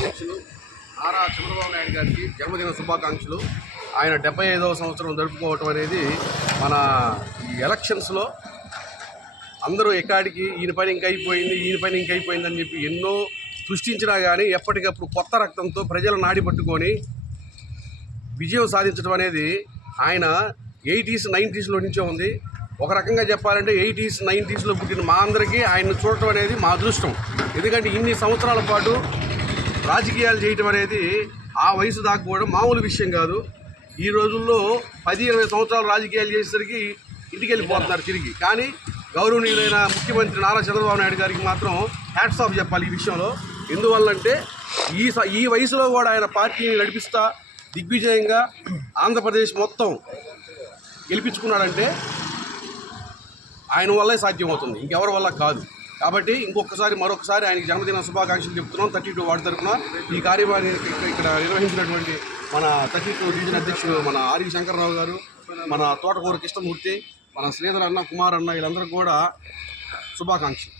అధ్యక్షులు నారా చంద్రబాబు నాయుడు గారికి జన్మదిన శుభాకాంక్షలు. ఆయన 75వ సంవత్సరం జరుపుకోవటం అనేది మన ఈ ఎలక్షన్స్లో అందరూ ఎక్కడికి ఈయన పని ఇంకైపోయిందని చెప్పి ఎన్నో సృష్టించినా కానీ ఎప్పటికప్పుడు కొత్త రక్తంతో ప్రజల నాడి పట్టుకొని విజయం సాధించడం అనేది ఆయన 80s 90sలో నుంచే ఉంది. ఒక రకంగా చెప్పాలంటే 80s 90sలో పుట్టిన మా అందరికీ ఆయన చూడటం అనేది మా అదృష్టం. ఎందుకంటే ఇన్ని సంవత్సరాల పాటు రాజకీయాలు చేయటం అనేది ఆ వయసు దాకపోవడం మామూలు విషయం కాదు. ఈ రోజుల్లో 10-20 సంవత్సరాలు రాజకీయాలు చేసేసరికి ఇంటికి వెళ్ళిపోతున్నారు తిరిగి. కానీ గౌరవనీయులైన ముఖ్యమంత్రి నారా చంద్రబాబు నాయుడు గారికి మాత్రం హ్యాట్స్ ఆఫ్ చెప్పాలి ఈ విషయంలో. ఎందువల్లంటే ఈ వయసులో కూడా ఆయన పార్టీని నడిపిస్తా దిగ్విజయంగా ఆంధ్రప్రదేశ్ మొత్తం గెలిపించుకున్నాడంటే ఆయన వల్లే సాధ్యమవుతుంది, ఇంకెవరి వల్ల కాదు. కాబట్టి మరొకసారి ఆయనకి జన్మదిన శుభాకాంక్షలు చెప్తున్నాం 32 వార్డు తరఫున. ఈ కార్యక్రమాన్ని ఇక్కడ నిర్వహించినటువంటి మన 32 డివిజన్ అధ్యక్షులు మన ఆర్వి శంకర్రావు గారు, మన తోటకూర కృష్ణమూర్తి, మన శ్రీధర్ అన్న, కుమార్ అన్న, వీళ్ళందరికీ కూడా శుభాకాంక్షలు.